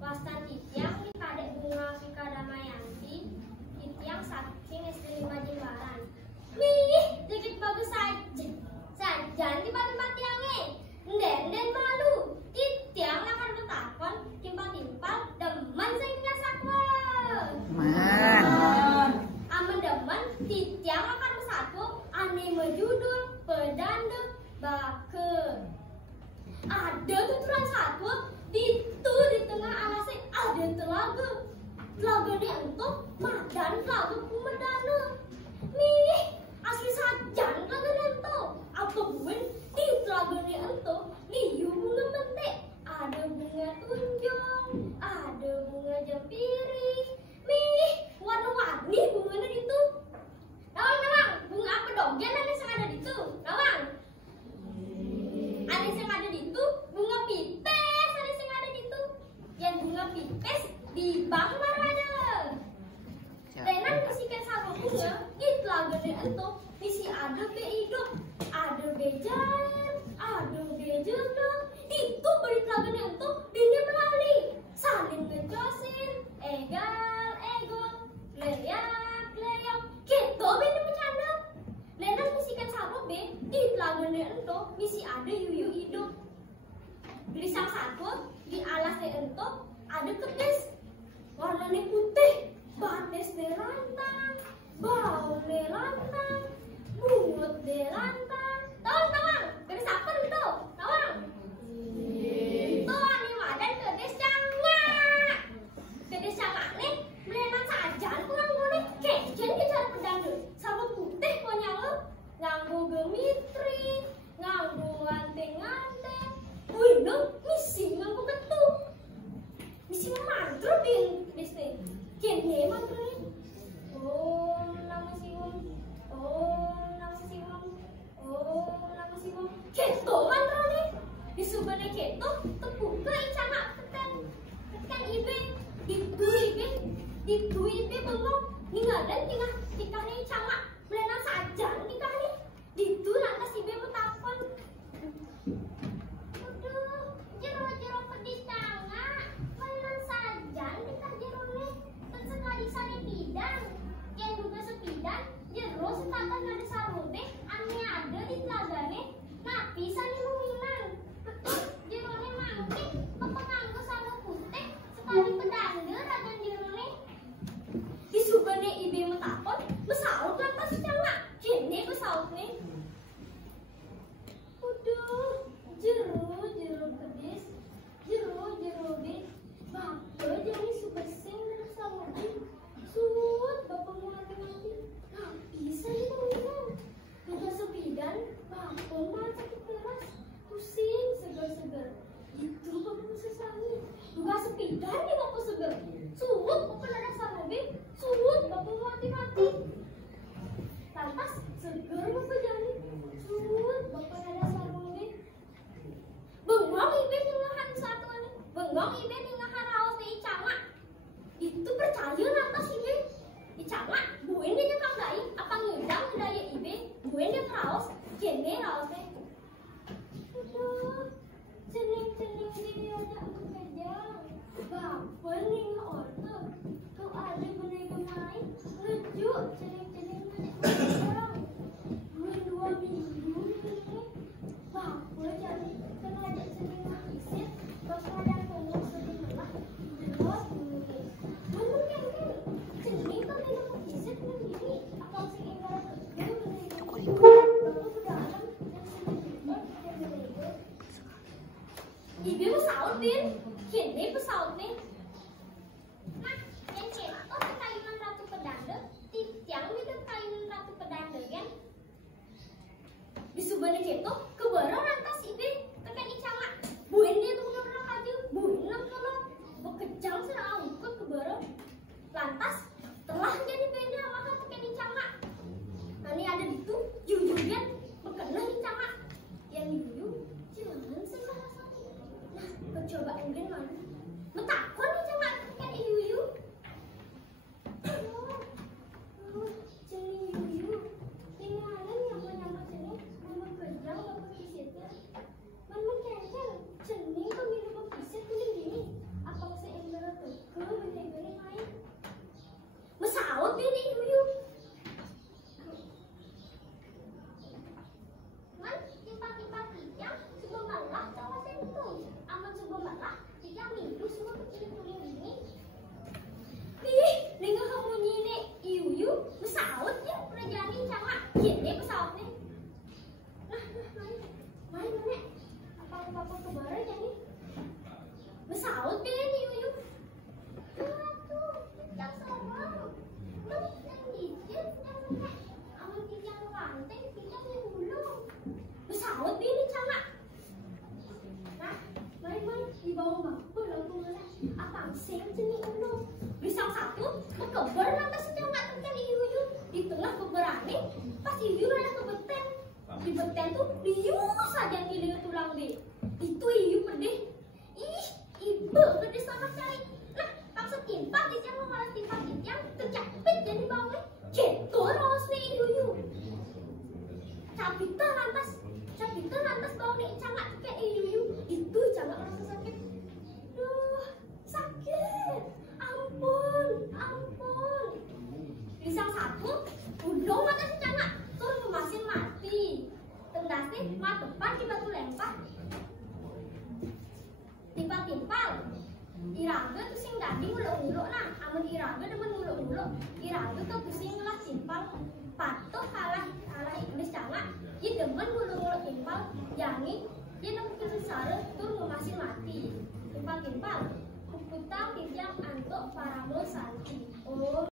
Wastan titiang di kadek bunga Vika Damayanti, titiang saking SD 5 Jembaran. Wih, dikit bagus saja. Sajan di tempat tiangnya. Nden malu. Titiang akan bertakon timpal-timpal demen sehingga sakwa. Aman demen titiang akan bersatu anime judul pedanda bake. Ada tuturan satu itu di tengah alasnya ada telaga. Telaga ini untuk madan telaga kumedana. Nih asli sajan telaga itu. Apa buen di telaga ini untuk liu bunga mentek. Ada bunga tunjung, ada bunga jempiri. Nih warna-warni bunganya itu. Nawang, bunga apa dong? Jangan ada yang ada di situ. Nawang. Ada yang ada di itu bunga pipes, ada yang ada di itu. Yang bunga pipes di bank mana ada. Tenan kesikan sama bunga, itu lagi itu misi ada be hidup, ada bejar, ada bejudo. Itu beri lagi itu dia melalui saling ngejosin, egal, leyak, gitu beda bercanda. Tenan kesikan sama be, itu lagi itu misi ada yuyu hidup. Gelisang satu di alasnya itu ada ketis warnanya putih, batis derantang, bau derantang, bungut derantang. Tawang, ketis apa itu? Tawang. Itu nih madan ketis cangak. Ketis cangak nih melenan saja kurang boleh kecen ke cara pedang sama putih punya lo nganggo gemitri, nganggo anteng-anteng. Wih, no, misi nganggo ketuk. Misi mantra din bisnis. Kene mantra ni. Om Namah Shivaya. Om Namah Shivaya. Om Namah Shivaya. Keto mantra ni. Disubane keto tebuka icana tekan ibe. Ditu ibe bengong. Ningadan tingah ni icana. Melena saja nikah ni. Ditu lantas ibe metakon. Jero pedis tangga, melan sajan kita jero nih, sekali sane bidang, yang juga sepidang, jero setakan ada sarunte, ane ada di telagane, napi sane luminan, betul jero nih mangke, pepenganggo sama putih, sekali pedangga ragan jero nih, disubane ibe metakon, besaut lantas cangak, kene besaut nih, udah jero pedis. Jero be, bapak jadi suka sing sama suut bapak mau mati. Nah, bisa itu minum. Juga sepidan, bapak mau sakit keras, pusing segar. Itu bapak sesali. Juga sepidan nih bapak segar. Suut bapak ada sama be, suut bapak mati. Lantas segar bapak jadi, suut bapak ada sama be. Bengong ibe tengahan satu ane. Bengong ibe tengahan raos be icama. Itu percaya lantas ibe. Icama, buen dia nyekang dai. Apa ngedang daya ibe. Buen dia raos. Kene raosnya. Aduh. Cening dia ada aku kejang. Bapak ning orto. Kau ada benai-benai. Ngejuk cening orang. 2 minggu ini. Bapak jadi sengaja sering mengisir, ada punggung sedih lelah, terus namun yang ini kan tidak mengisir sendiri, akal sehingga dia menerima bapak berdalam dan sedikit dan berlebur. Ibu pesawat bin, kini pesawat nih. Nah, yang ceto kainan ratu pedanda, tiang itu kainan ratu pedanda kan? Di subane ceto kebarang lantas ibe tekan icama buen dia tuh orang kaju buen lang kalau bekejang serang angkut kebarang lantas telah jadi beda maka tekan icama. Nah ini ada itu jujurnya bekenah icama yang yuyu jangan salah satu. Nah coba mungkin mana metakon icama tekan yuyu. Jadi yuyu tinggalan yang sini. Bapak kejang, bapak kisitnya. Man kenceng, cening kami di beten tuh dius aja ngiling tulang deh. Itu iu pedih. Ih, ibu pedih sama cari. Nah, paksa timpa di yang malah timpa di yang terjepit jadi bawah. Gitu ros nih iu. Capita lantas bau nih cangak kayak iu. Itu cangak rasa sakit. Duh, sakit. Ampun. Pisang satu, udah mata si cangak. Tur memasin mati. Tendasnya mat depan di batu lempar. Timpal. Iraga tuh sing dadi nguluk-nguluk nah. Amun iraga demen nguluk-nguluk. Iraga tuh pusing lah timpal. Patuh kalah iblis cangak. Ia demen nguluk-nguluk timpal. Yangi, ia nemkin sare tur memasin mati. Timpal. Kutang tiang antuk para santi. Oh.